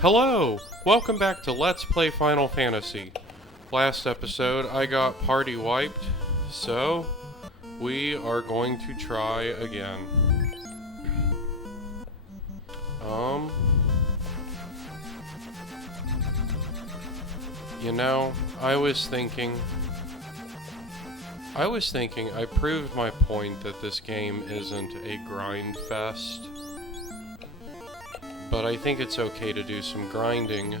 Hello! Welcome back to Let's Play Final Fantasy. Last episode, I got party wiped, so we are going to try again. You know, I was thinking I proved my point that this game isn't a grind fest. But I think it's okay to do some grinding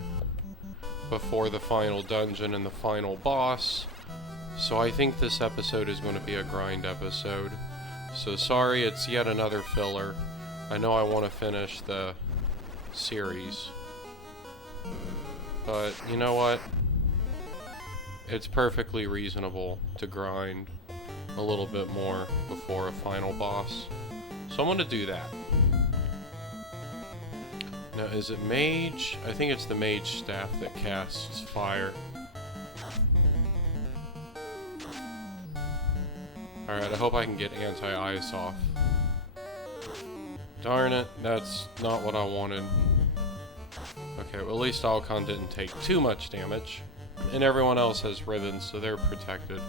before the final dungeon and the final boss. So I think this episode is going to be a grind episode. So sorry, it's yet another filler. I know I want to finish the series. But you know what? It's perfectly reasonable to grind a little bit more before a final boss. So I'm going to do that. Now, is it mage? I think it's the mage staff that casts fire. Alright, I hope I can get anti-ice off. Darn it, that's not what I wanted. Okay, well, at least Alcon didn't take too much damage. And everyone else has ribbons, so they're protected.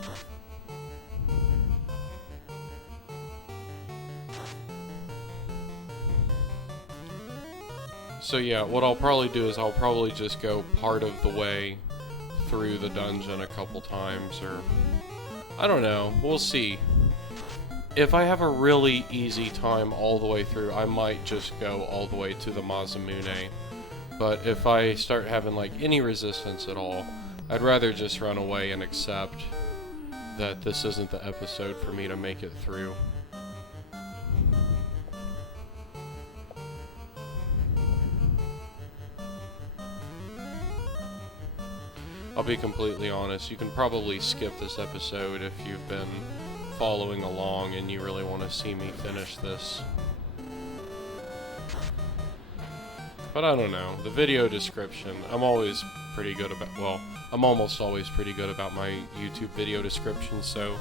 So yeah, what I'll probably do is I'll probably just go part of the way through the dungeon a couple times, or I don't know, we'll see. If I have a really easy time all the way through, I might just go all the way to the Masmune. But if I start having like any resistance at all, I'd rather just run away and accept that this isn't the episode for me to make it through. I'll be completely honest, you can probably skip this episode if you've been following along and you really want to see me finish this. But I don't know, the video description, I'm always pretty good about, well, I'm almost always pretty good about my YouTube video description, so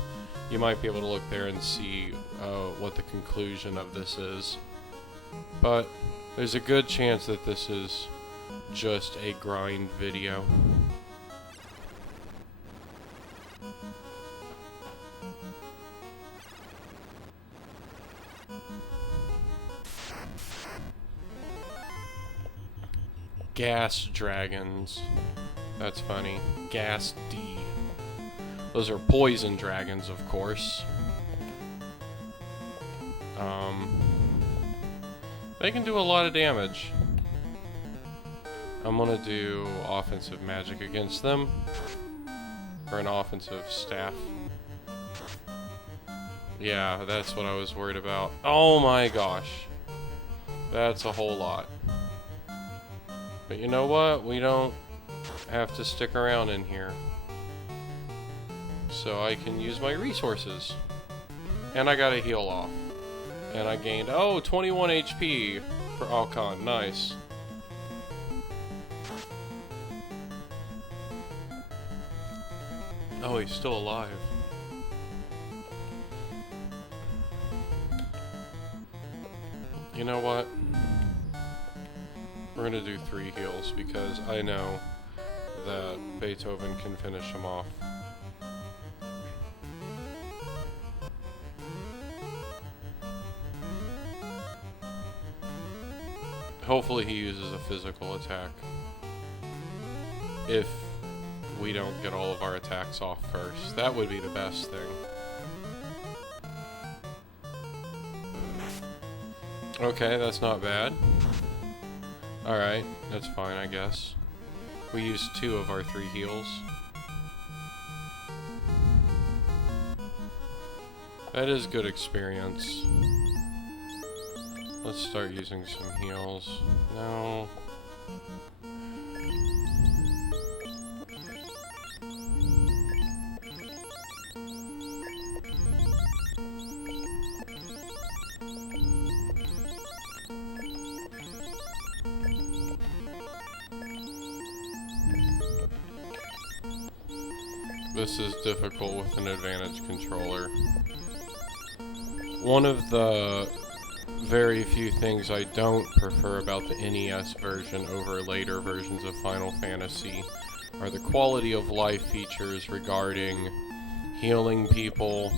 you might be able to look there and see what the conclusion of this is. But there's a good chance that this is just a grind video. Gas dragons. That's funny. Gas D. Those are poison dragons, of course. They can do a lot of damage. I'm gonna do offensive magic against them. Or an offensive staff. Yeah, that's what I was worried about. Oh my gosh. That's a whole lot. But you know what? We don't have to stick around in here. So I can use my resources. And I got a heal off. And I gained, 21 HP for Alcon. Nice. Oh, he's still alive. You know what? We're gonna do 3 heals because I know that Beethoven can finish him off. Hopefully he uses a physical attack. If we don't get all of our attacks off first, that would be the best thing. Okay, that's not bad. Alright, that's fine, I guess. We used 2 of our 3 heals. That is good experience. Let's start using some heals. No. This is difficult with an advantage controller. One of the very few things I don't prefer about the NES version over later versions of Final Fantasy are the quality of life features regarding healing people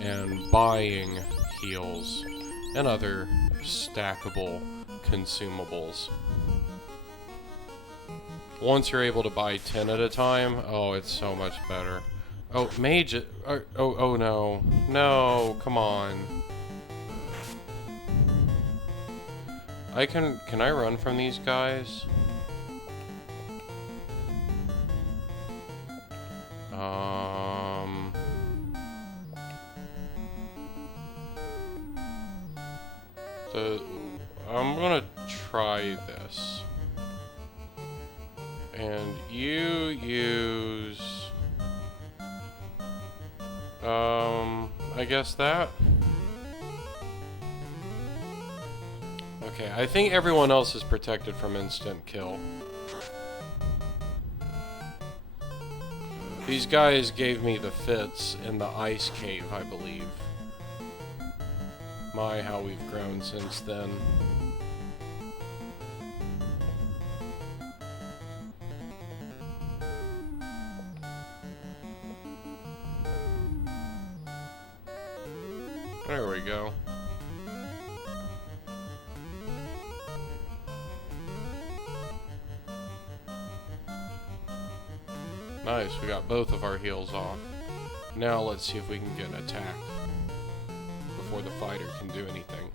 and buying heals and other stackable consumables. Once you're able to buy 10 at a time, oh, it's so much better. Oh, mage, oh no. No, come on. Can I run from these guys? I'm gonna try this. And you use... I guess that? Okay, I think everyone else is protected from instant kill. These guys gave me the fits in the ice cave, I believe. My, how we've grown since then. There we go. Nice, we got both of our heals off. Now let's see if we can get an attack before the fighter can do anything.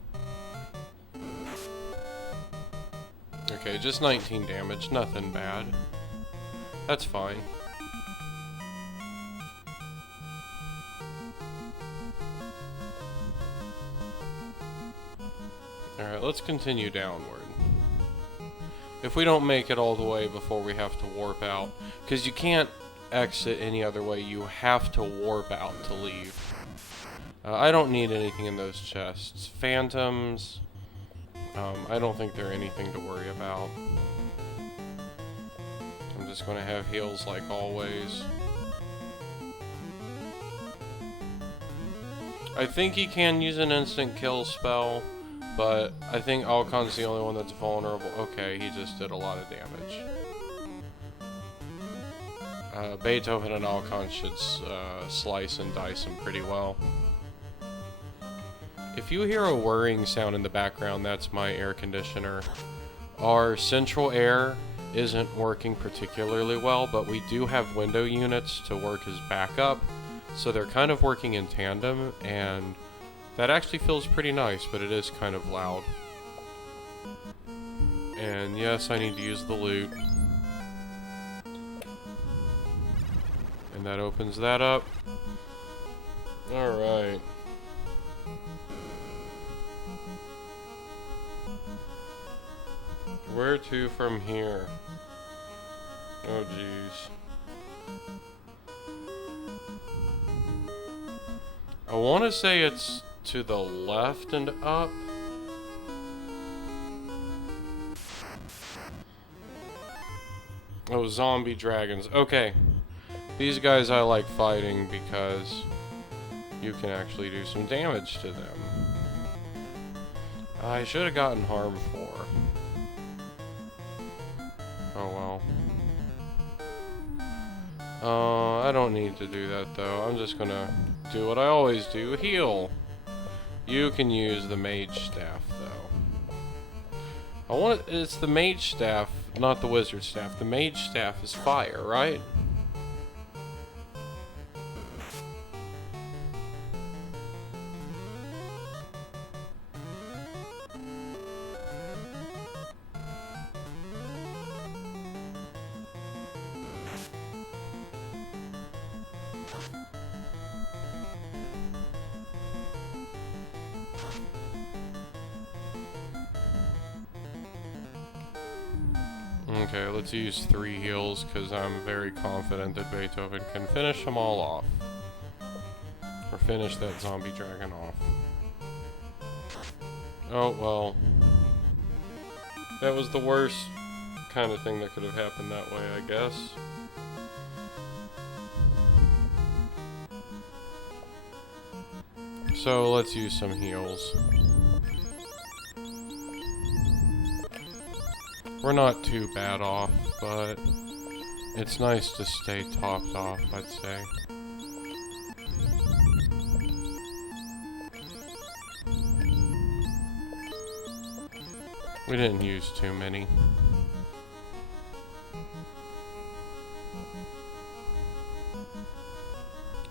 Okay, just 19 damage, nothing bad. That's fine. Alright, let's continue downward. If we don't make it all the way before we have to warp out, because you can't exit any other way, you have to warp out to leave. I don't need anything in those chests. Phantoms, I don't think they're anything to worry about. I'm just going to have heals like always. I think he can use an instant kill spell, but I think Alcon's the only one that's vulnerable. Okay, he just did a lot of damage. Beethoven and Alcon should slice and dice him pretty well. If you hear a whirring sound in the background, that's my air conditioner. Our central air isn't working particularly well, but we do have window units to work as backup, so they're kind of working in tandem, and that actually feels pretty nice, but it is kind of loud. And yes, I need to use the loot. And that opens that up. Alright. Where to from here? Oh jeez. I want to say it's to the left and up. Oh, zombie dragons. Okay. These guys I like fighting because you can actually do some damage to them. I should have gotten harm 4. Oh well. I don't need to do that though. I'm just gonna do what I always do, heal. You can use the mage staff though. It's the mage staff, not the wizard staff. The mage staff is fire, right? Okay, let's use 3 heals, because I'm very confident that Beethoven can finish them all off. Or finish that zombie dragon off. Oh, well. That was the worst kind of thing that could have happened that way, I guess. So, let's use some heals. We're not too bad off, but it's nice to stay topped off, I'd say. We didn't use too many.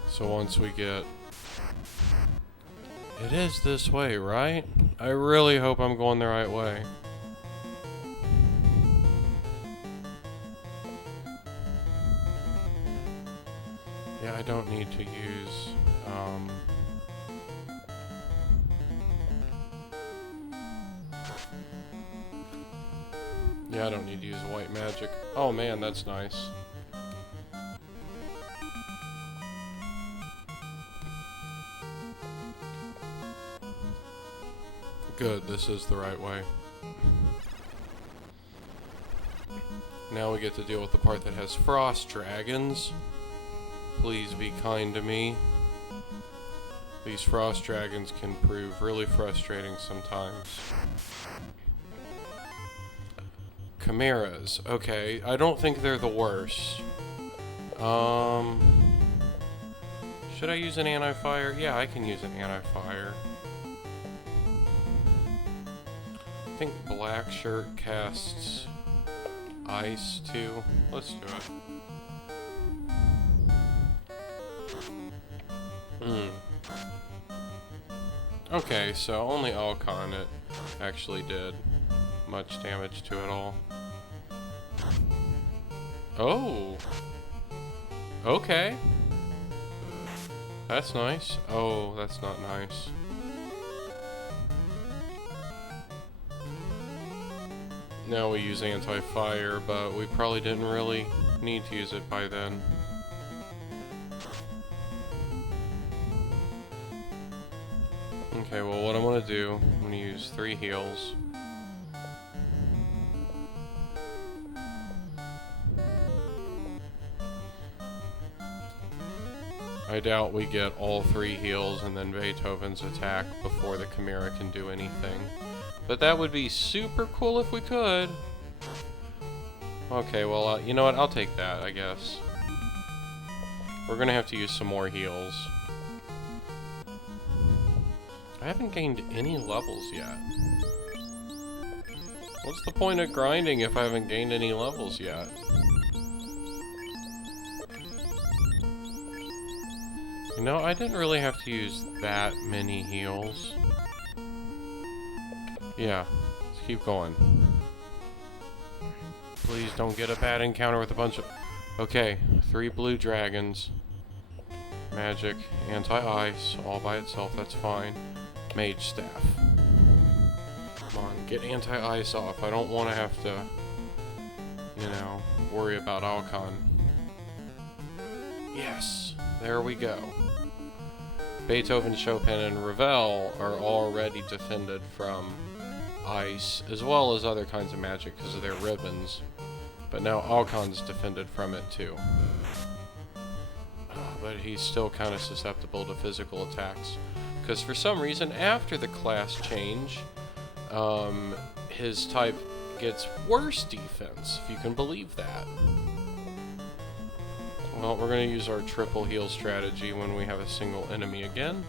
So once we get... It is this way, right? I really hope I'm going the right way. Yeah, I don't need to use... Yeah, I don't need to use white magic. Oh man, that's nice. Good, this is the right way. Now we get to deal with the part that has frost dragons. Please be kind to me. These frost dragons can prove really frustrating sometimes. Chimeras. Okay, I don't think they're the worst. Should I use an anti-fire? Yeah, I can use an anti-fire. I think black shirt casts ice too. Let's do it. Okay, so only Alcon it actually did much damage to it all. Oh! Okay. That's nice. Oh, that's not nice. Now we use anti-fire, but we probably didn't really need to use it by then. Okay, well what I'm gonna do, I'm gonna use 3 heals. I doubt we get all 3 heals and then Beethoven's attack before the Chimera can do anything. But that would be super cool if we could. Okay, well, you know what? I'll take that, I guess. We're gonna have to use some more heals. I haven't gained any levels yet. What's the point of grinding if I haven't gained any levels yet? You know, I didn't really have to use that many heals. Yeah, let's keep going. Please don't get a bad encounter with a bunch of... Okay, 3 blue dragons. Magic, anti-ice, all by itself, that's fine. Mage staff. Come on, get anti-ice off. I don't want to have to, you know, worry about Alcon. Yes, there we go. Beethoven, Chopin, and Ravel are already defended from ice, as well as other kinds of magic because of their ribbons. But now Alcon's defended from it too. But he's still kind of susceptible to physical attacks. Because for some reason, after the class change, his type gets worse defense, if you can believe that. Well, we're going to use our triple heal strategy when we have a single enemy again.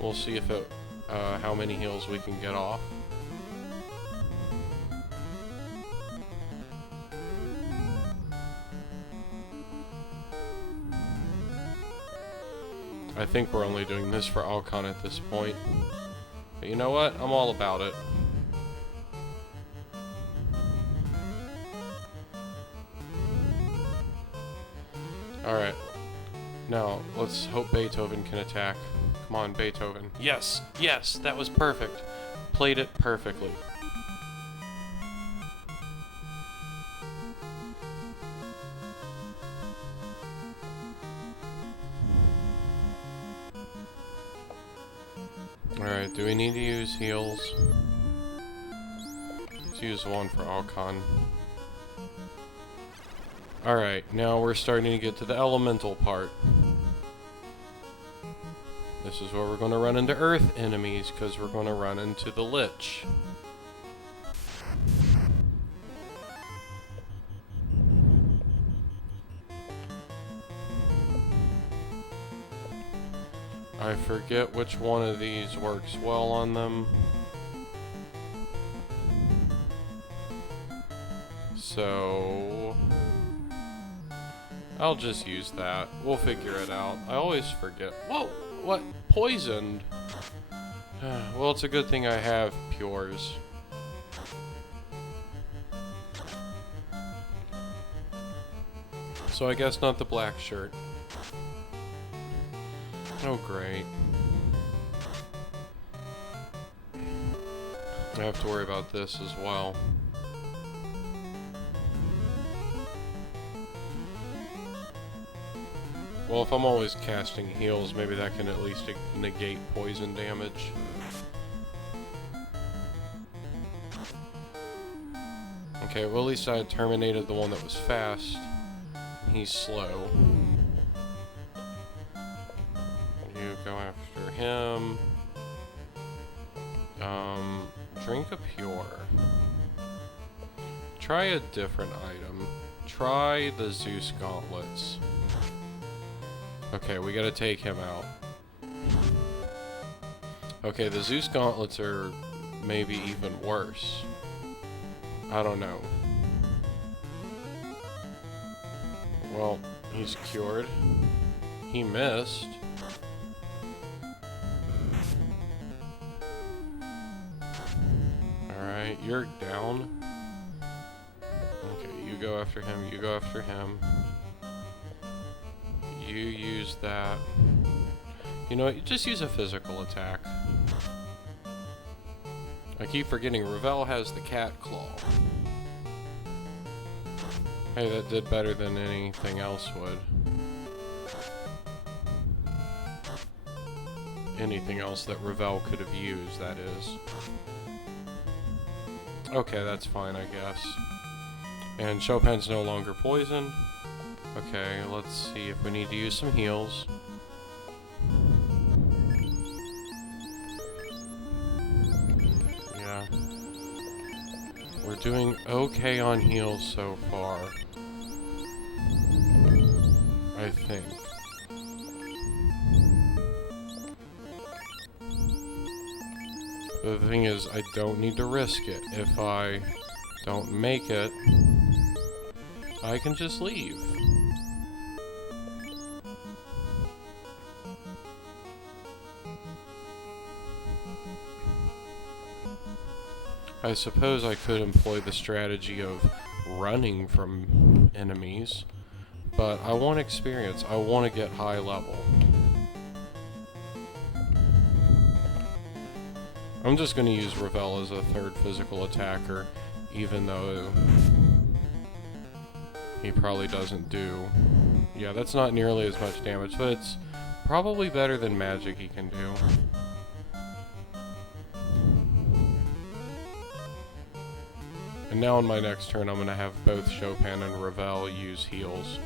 We'll see if it, how many heals we can get off. I think we're only doing this for Alcon at this point. But you know what? I'm all about it. Alright. Now, let's hope Beethoven can attack. Come on, Beethoven. Yes! Yes! That was perfect. Played it perfectly. Alright, do we need to use heals? Let's use one for Alcon. Alright, now we're starting to get to the elemental part. This is where we're going to run into earth enemies, because we're going to run into the Lich. I forget which one of these works well on them. So I'll just use that. We'll figure it out. I always forget. Whoa! What? Poisoned? Well, it's a good thing I have Pures. So I guess not the black shirt. Oh, great. I have to worry about this as well. Well, if I'm always casting heals, maybe that can at least negate poison damage. Okay, well at least I terminated the one that was fast. He's slow. You go after him. Drink a Pure. Try a different item. Try the Zeus Gauntlets. Okay, we gotta take him out. Okay, the Zeus Gauntlets are maybe even worse. I don't know. Well, he's cured. He missed. Alright, you're down. Okay, you go after him, you go after him. You use that. You know what, you just use a physical attack. I keep forgetting Ravel has the cat claw. Hey, that did better than anything else would. Anything else that Ravel could have used, that is. Okay, that's fine, I guess. And Chopin's no longer poisoned. Okay, let's see if we need to use some heals. Yeah. We're doing okay on heals so far. I think. The thing is, I don't need to risk it. If I don't make it, I can just leave. I suppose I could employ the strategy of running from enemies, but I want experience. I want to get high level. I'm just going to use Ravel as a third physical attacker, even though he probably doesn't do... Yeah, that's not nearly as much damage, but it's probably better than magic he can do. And now on my next turn, I'm going to have both Chopin and Ravel use heals.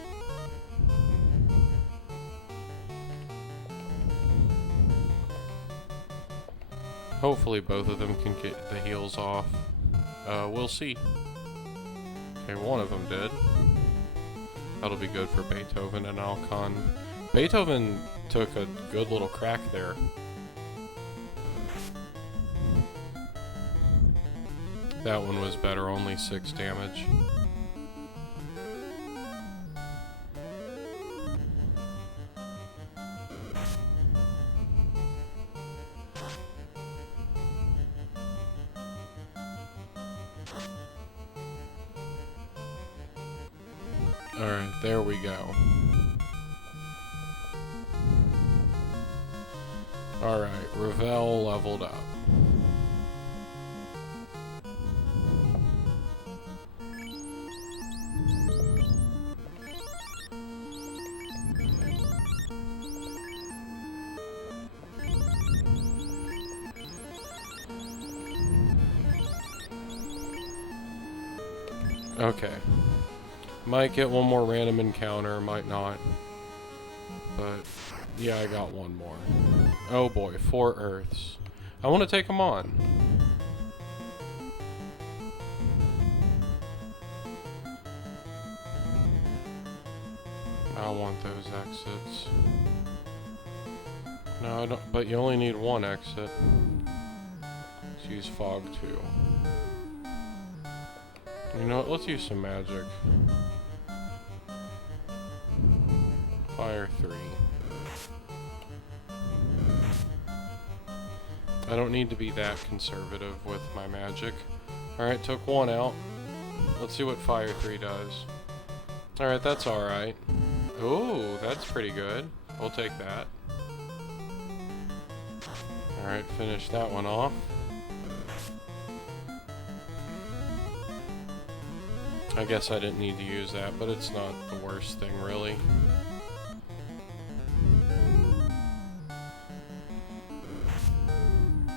Hopefully both of them can get the heals off. We'll see. Okay, one of them did. That'll be good for Beethoven and Alcon. Beethoven took a good little crack there. That one was better, only 6 damage. Alright, there we go. Alright, Ravel leveled up. Okay. Might get one more random encounter, might not. But, yeah, I got one more. Oh boy, 4 Earths. I want to take them on. I want those exits. No, I don't, but you only need one exit. Let's use fog 2. You know what, let's use some magic. Fire 3. I don't need to be that conservative with my magic. Alright, took one out. Let's see what fire 3 does. Alright, that's alright. Ooh, that's pretty good. We'll take that. Alright, finish that one off. I guess I didn't need to use that, but it's not the worst thing, really.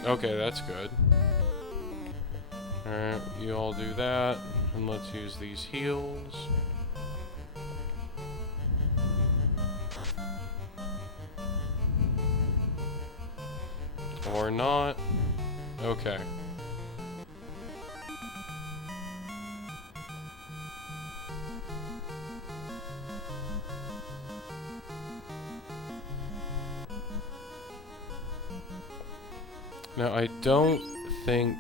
Okay, that's good. Alright, you all do that, and let's use these heals. Or not. Okay. Now, I don't think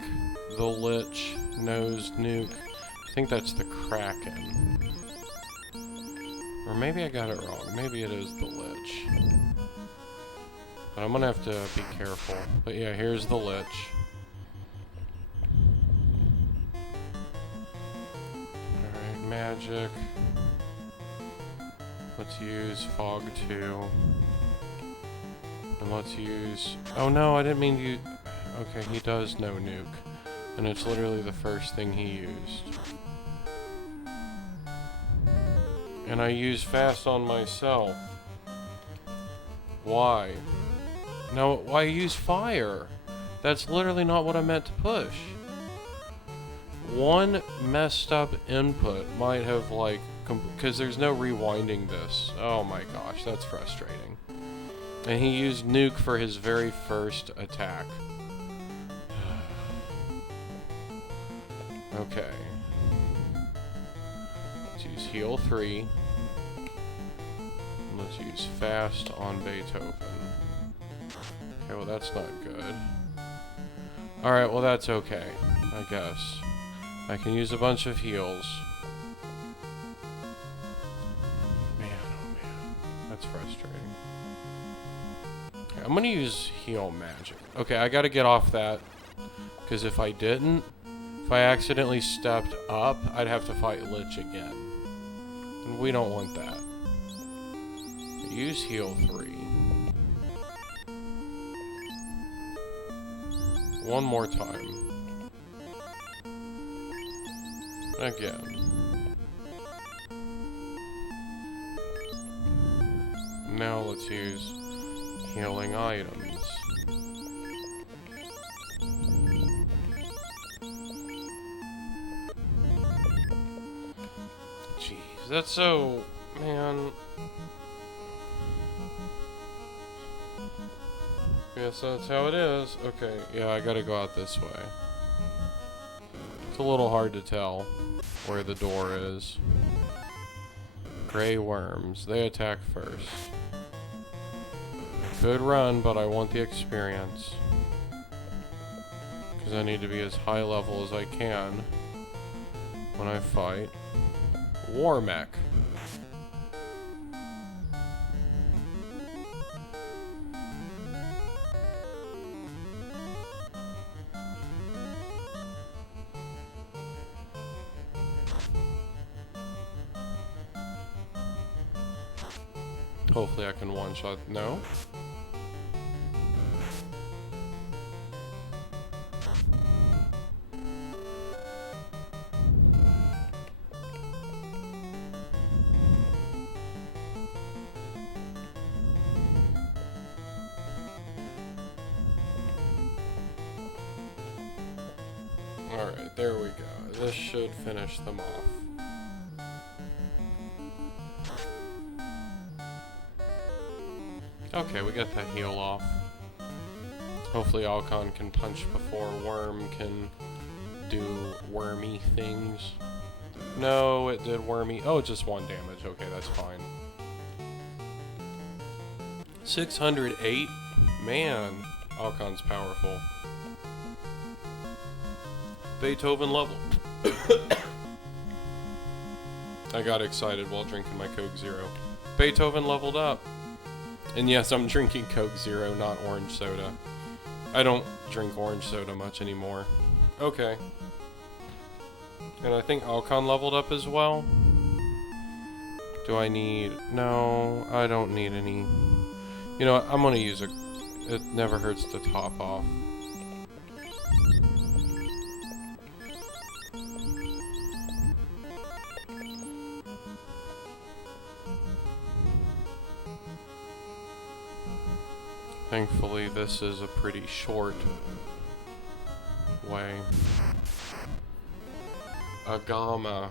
the Lich knows Nuke. I think that's the Kraken. Or maybe I got it wrong. Maybe it is the Lich. But I'm gonna have to be careful. But yeah, here's the Lich. Alright, magic. Let's use fog 2. And let's use... Oh no, I didn't mean to use... Okay, he does know Nuke. And it's literally the first thing he used. And I use fast on myself. Why? No, why use fire? That's literally not what I meant to push. One messed up input might have, like... Because there's no rewinding this. Oh my gosh, that's frustrating. And he used Nuke for his very first attack. Okay. Let's use heal 3. And let's use fast on Beethoven. Okay, well that's not good. Alright, well that's okay, I guess. I can use a bunch of heals. Man, oh man. That's frustrating. Okay, I'm gonna use heal magic. Okay, I gotta get off that. Because if I didn't, if I accidentally stepped up, I'd have to fight Lich again. And we don't want that. Use heal 3. One more time. Again. Now let's use healing items. Jeez, that's so... man... Guess that's how it is. Okay, yeah, I gotta go out this way. It's a little hard to tell where the door is. Gray worms. They attack first. I could run, but I want the experience. Because I need to be as high level as I can when I fight Warmech. Hopefully I can one-shot. No? Alright, there we go. This should finish them off. Okay, we got that heal off. Hopefully Alcon can punch before Worm can do wormy things. No, it did wormy. Oh, just 1 damage. Okay, that's fine. 608? Man, Alcon's powerful. Beethoven level. I got excited while drinking my Coke Zero. Beethoven leveled up. And yes, I'm drinking Coke Zero, not orange soda. I don't drink orange soda much anymore. Okay. And I think Alcon leveled up as well. Do I need... No, I don't need any... You know what? I'm gonna use a... It never hurts to top off. Thankfully, this is a pretty short way. Agama.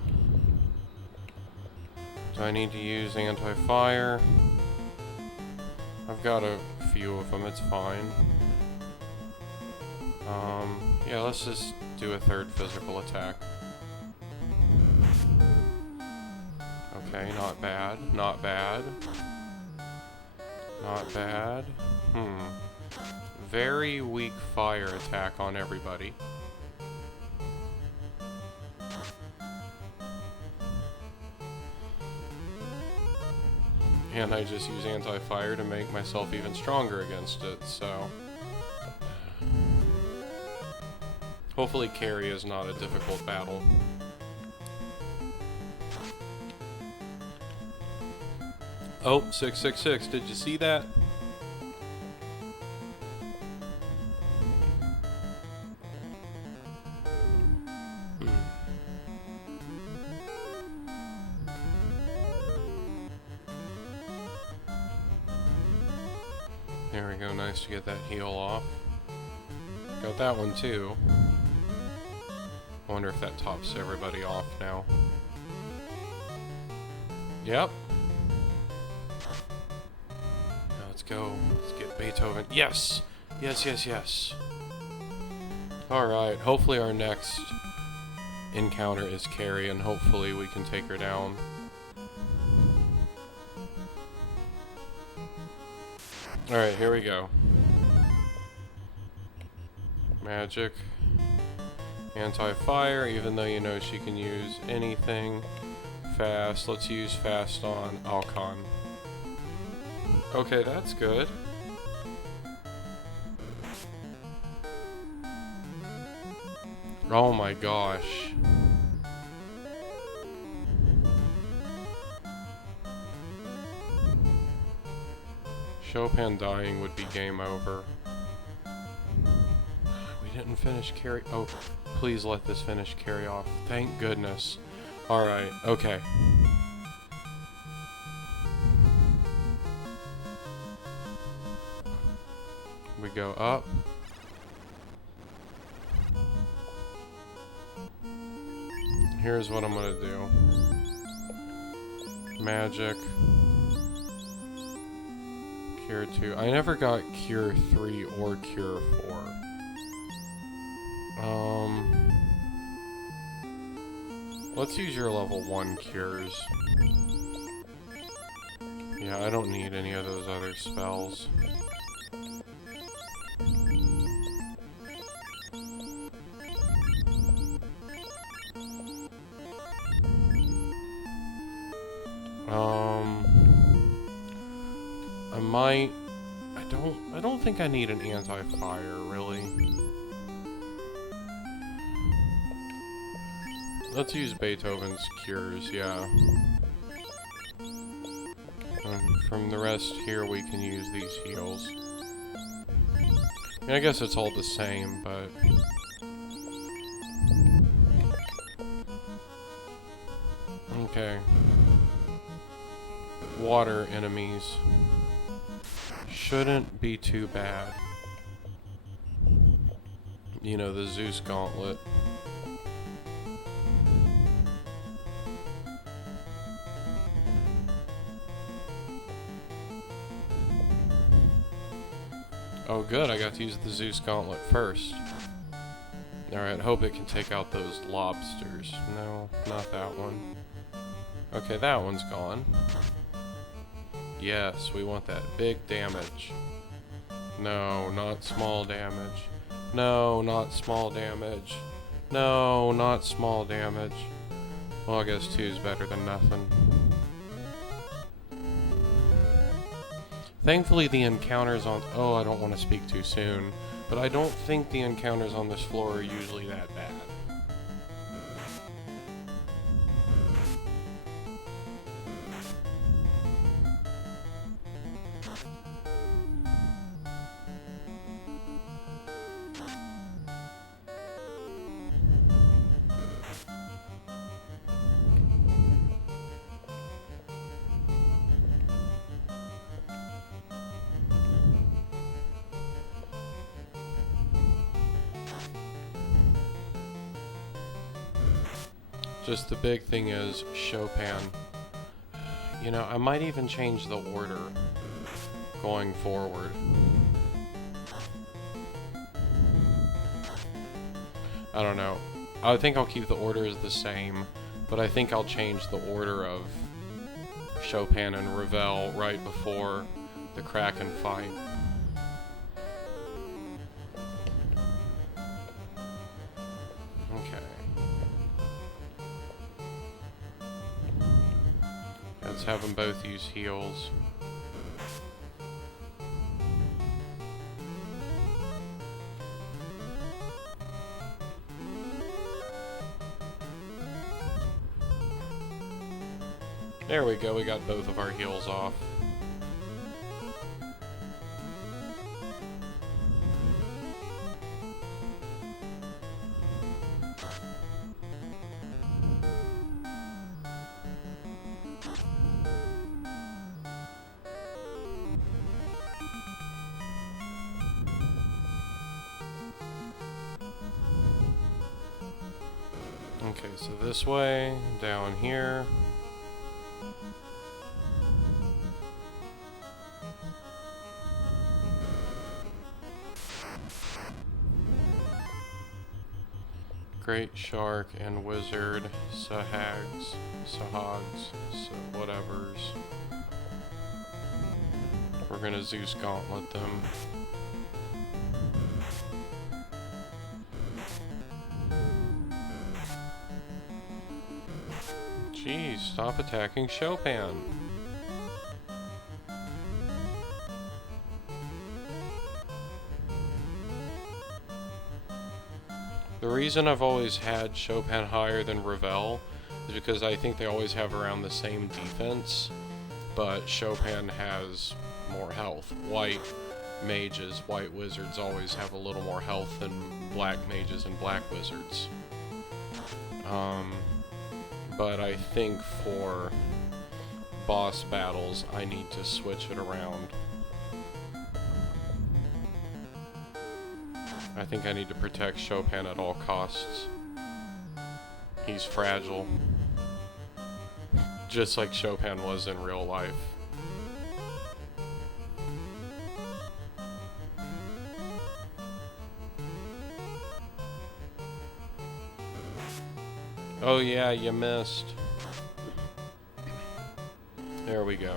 Do I need to use anti-fire? I've got a few of them, it's fine. Yeah, let's just do a third physical attack. Okay, not bad, not bad. Not bad. Very weak fire attack on everybody. And I just use anti-fire to make myself even stronger against it, so... Hopefully carry is not a difficult battle. Oh, 666, did you see that? There we go, nice to get that heal off. Got that one too. I wonder if that tops everybody off now. Yep. Now let's go. Let's get Beethoven. Yes! Yes, yes, yes. Alright, hopefully our next encounter is Carrie, and hopefully we can take her down. Alright, here we go. Magic. Anti-fire, even though you know she can use anything. Fast. Let's use fast on Alcon. Okay, that's good. Oh my gosh. Chopin dying would be game over. We didn't finish carry. Oh, please let this finish carry off. Thank goodness. Alright, okay. We go up. Here's what I'm gonna do. Magic. Cure 2. I never got Cure 3 or Cure 4. Let's use your level 1 cures. Yeah, I don't need any of those other spells. I don't think I need an anti-fire, really. Let's use Beethoven's cures, yeah. And from the rest here, we can use these heals. I mean, I guess it's all the same, but... Okay. Water enemies. Shouldn't be too bad. You know, the Zeus Gauntlet. Oh good, I got to use the Zeus Gauntlet first. Alright, hope it can take out those lobsters. No, not that one. Okay, that one's gone. Yes, we want that big damage. No, not small damage. No, not small damage. No, not small damage. Well, I guess 2's better than nothing. Thankfully, the encounters on... Oh, I don't want to speak too soon. But I don't think the encounters on this floor are usually that bad. Just the big thing is Chopin. You know, I might even change the order going forward. I don't know. I think I'll keep the orders the same, but I think I'll change the order of Chopin and Ravel right before the Kraken fight. Let's have them both use heals. There we go, we got both of our heals off. Okay, so this way, down here. Great Shark and Wizard, Sahags, whatevers. We're gonna Zeus Gauntlet them. Jeez, stop attacking Chopin. The reason I've always had Chopin higher than Ravel is because I think they always have around the same defense, but Chopin has more health. White mages, white wizards always have a little more health than black mages and black wizards. But I think for boss battles, I need to switch it around. I think I need to protect Chopin at all costs. He's fragile. Just like Chopin was in real life. Oh yeah, you missed. There we go.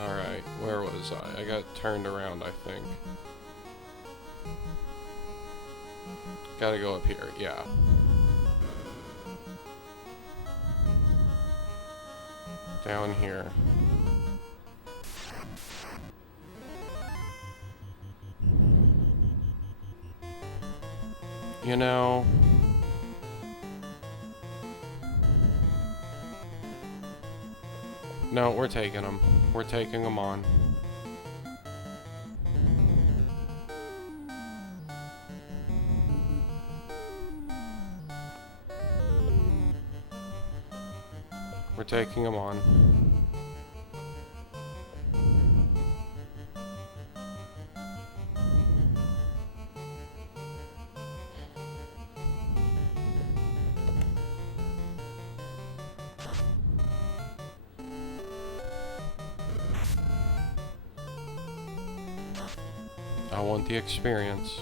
Alright, where was I? I got turned around, I think. Gotta go up here, yeah. Down here. You know... No, we're taking them. We're taking them on. We're taking them on. I want the experience.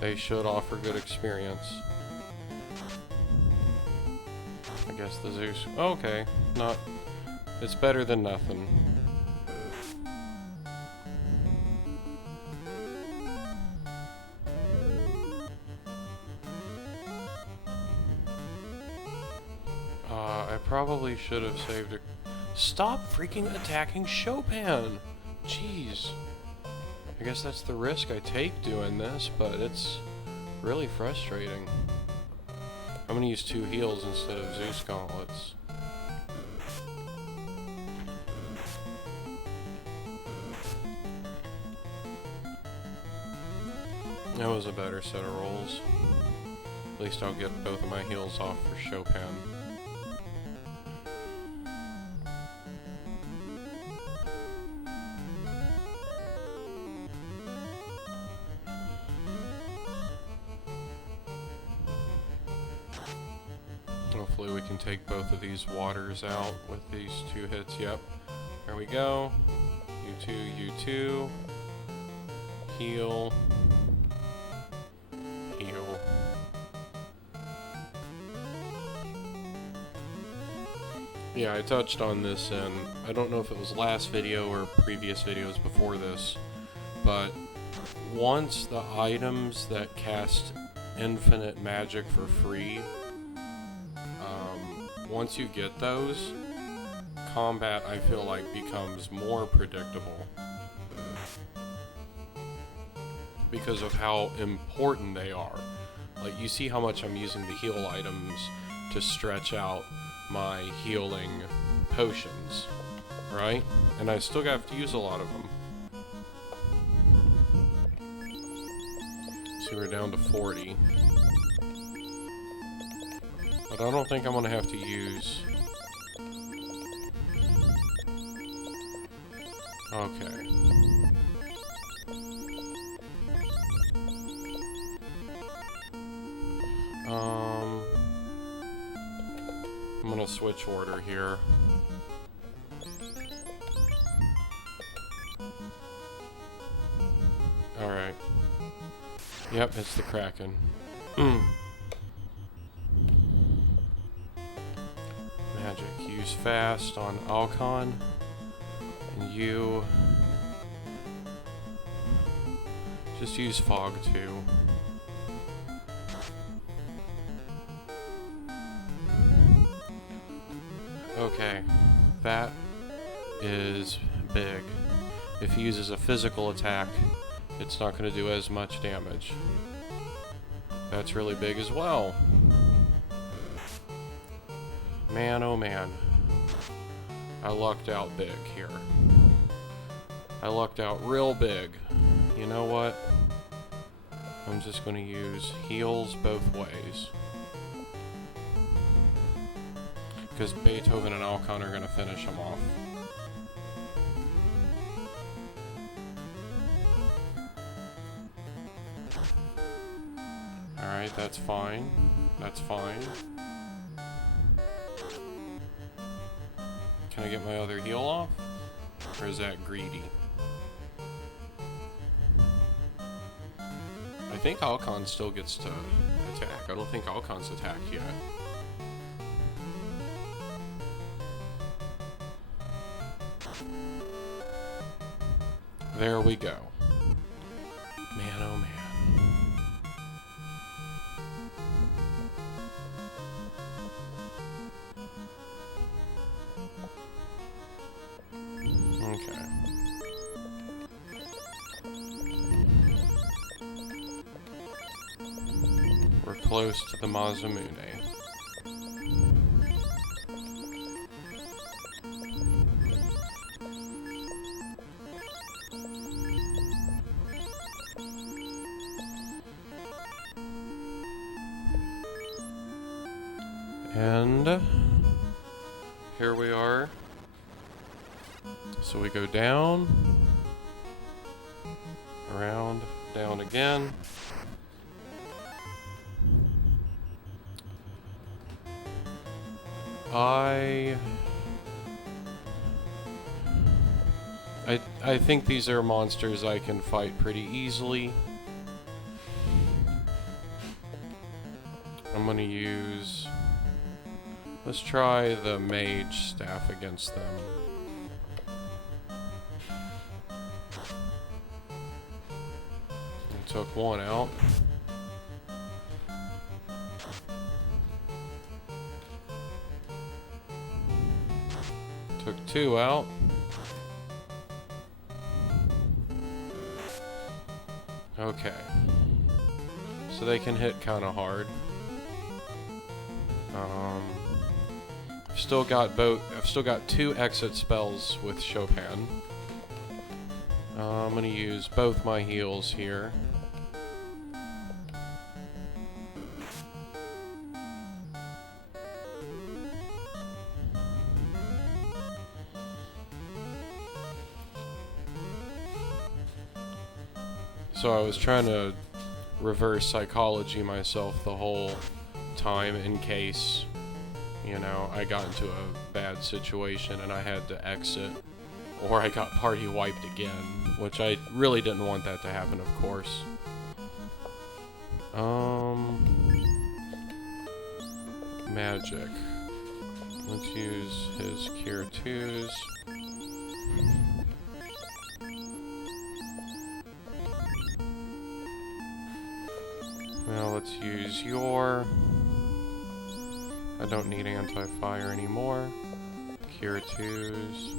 They should offer good experience. I guess the Zeus... Okay, not... It's better than nothing. probably should have saved it. Stop freaking attacking Chopin! Jeez. I guess that's the risk I take doing this, but it's really frustrating. I'm gonna use 2 heals instead of Zeus gauntlets. That was a better set of rolls. At least I'll get both of my heals off for Chopin. Hopefully we can take both of these waters out with these 2 hits. Yep. There we go. U2. Heal. Heal. Yeah, I touched on this in, I don't know if it was last video or previous videos before this, but once the items that cast infinite magic for free, once you get those, combat, I feel like, becomes more predictable because of how important they are. Like, you see how much I'm using the heal items to stretch out my healing potions, right? And I still have to use a lot of them. So we're down to 40. But I don't think I'm gonna have to use... Okay. I'm gonna switch order here. Alright. Yep, it's the Kraken. Magic. Use fast on Alcon. And you... just use fog too. Okay, that is big. If he uses a physical attack, it's not going to do as much damage. That's really big as well. Man, oh man. I lucked out big here. I lucked out real big. You know what? I'm just going to use heals both ways. Because Beethoven and Alcon are going to finish him off. Alright, that's fine. That's fine. Can I get my other heal off? Or is that greedy? I think Alcon still gets to attack. I don't think Alcon's attacked yet. There we go. Man, oh man. Okay. We're close to the Masmune. And here we are. So we go down, around, down again. I think these are monsters I can fight pretty easily. I'm gonna use... let's try the mage staff against them. Took one out. Took 2 out. Okay. So they can hit kind of hard. I've still got 2 exit spells with Chopin. I'm gonna use both my heals here. So I was trying to reverse psychology myself the whole time in case, you know, I got into a bad situation and I had to exit, or I got party wiped again, which I really didn't want that to happen, of course. Magic. Let's use his Cure 2s. Now let's use your... I don't need anti-fire anymore. Cure 2s.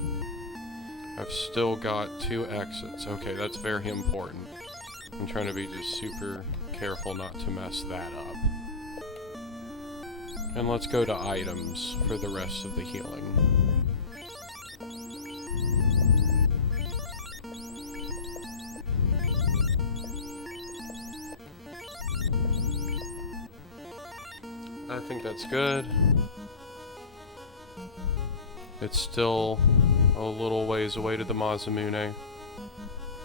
I've still got 2 exits. Okay, that's very important. I'm trying to be just super careful not to mess that up. And let's go to items for the rest of the healing. I think that's good. It's still a little ways away to the Masmune.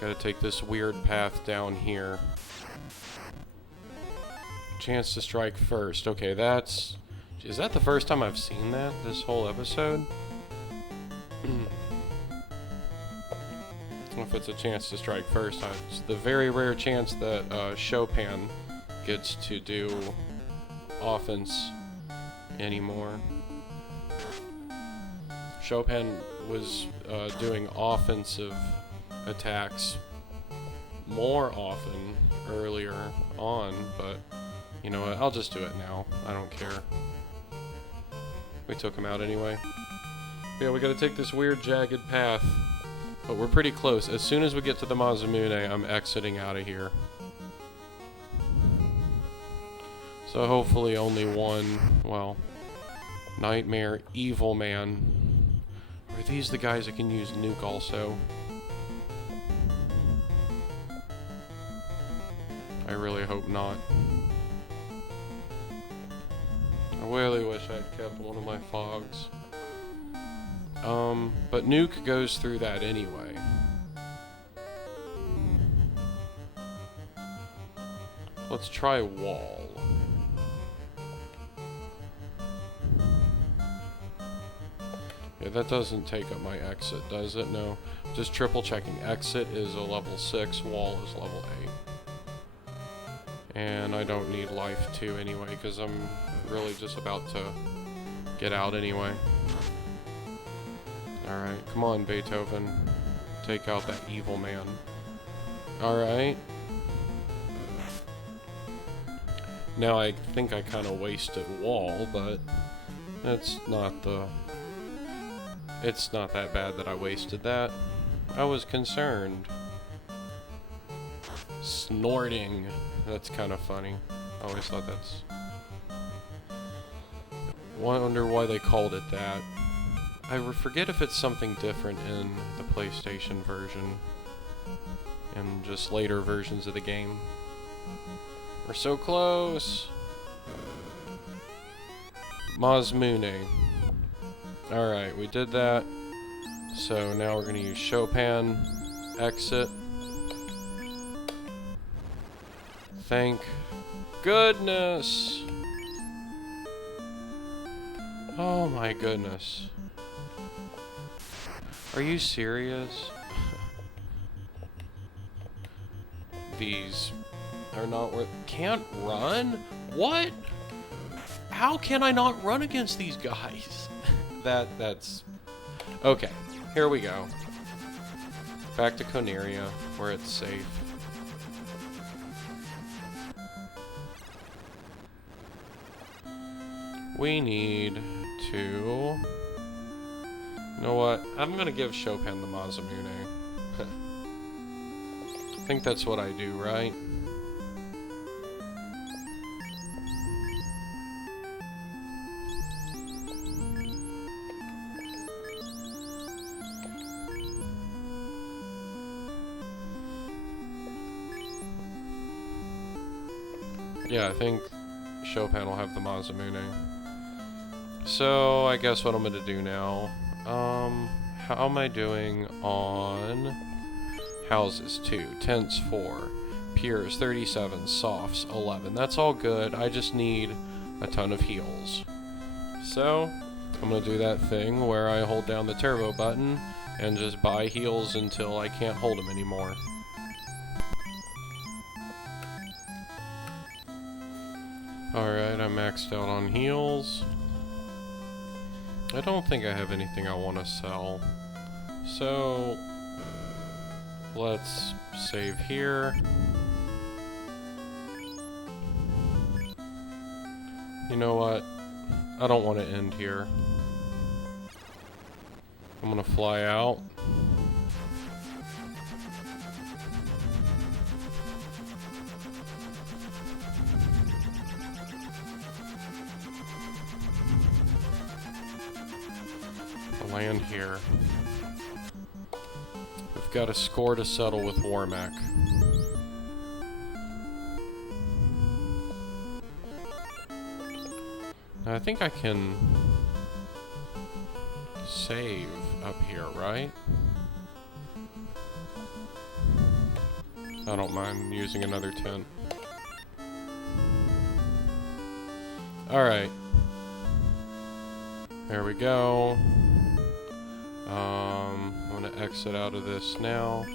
Gotta take this weird path down here. Chance to strike first. Okay, that's... Is that the first time I've seen that this whole episode? If it's a chance to strike first, it's the very rare chance that Chopin gets to do offense anymore. Chopin was doing offensive attacks more often earlier on, but you know what, I'll just do it now. I don't care. We took him out anyway. Yeah, we gotta take this weird jagged path, but we're pretty close. As soon as we get to the Masmune, I'm exiting out of here. So hopefully only one, well, Nightmare, Evil Man. Are these the guys that can use Nuke also? I really hope not. I really wish I'd kept one of my fogs. But Nuke goes through that anyway. Let's try Wall. Yeah, that doesn't take up my exit, does it? No. Just triple checking. Exit is a level 6, Wall is level 8. And I don't need life 2 anyway, because I'm really just about to get out anyway. Alright, come on, Beethoven. Take out that evil man. Alright. Now I think I kind of wasted Wall, but it's not that bad that I wasted that. I was concerned. Snorting. That's kind of funny. I always thought that's... Wonder why they called it that. I forget if it's something different in the PlayStation version and just later versions of the game. We're so close! Masmune. Alright, we did that. So now we're gonna use Chopin. Exit. Thank goodness! Oh my goodness. Are you serious? These are not worth... Can't run? What? How can I not run against these guys? That's... Okay, here we go. Back to Coneria, where it's safe. We need to You know what? I'm gonna give Chopin the Masmune. I think that's what I do, right? Yeah, I think Chopin will have the Masmune. So, I guess what I'm gonna do now, how am I doing on houses? 2, tents 4, piers 37, softs 11. That's all good, I just need a ton of heals. So, I'm gonna do that thing where I hold down the turbo button and just buy heals until I can't hold them anymore. Alright, I'm maxed out on heals. I don't think I have anything I want to sell. So, let's save here. You know what? I don't want to end here. I'm gonna fly out. Land here. We've got a score to settle with Warmech. Now, I think I can save up here, right? I don't mind using another tent. Alright. There we go. I'm gonna exit out of this now.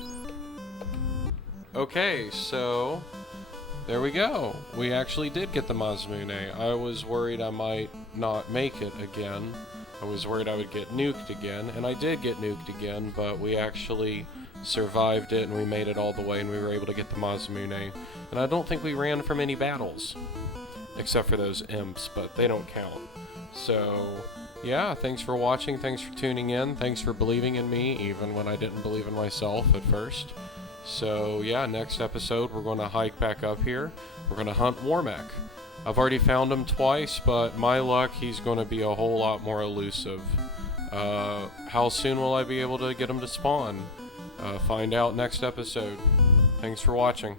Okay, so there we go. We actually did get the Masmune. I was worried I might not make it again. I was worried I would get nuked again, and I did get nuked again, but we actually survived it and we made it all the way and we were able to get the Masmune. And I don't think we ran from any battles, except for those imps, but they don't count. So yeah, thanks for watching, thanks for tuning in, thanks for believing in me, even when I didn't believe in myself at first. So yeah, next episode we're going to hike back up here. We're going to hunt Warmech. I've already found him twice, but my luck, he's going to be a whole lot more elusive. How soon will I be able to get him to spawn? Find out next episode. Thanks for watching.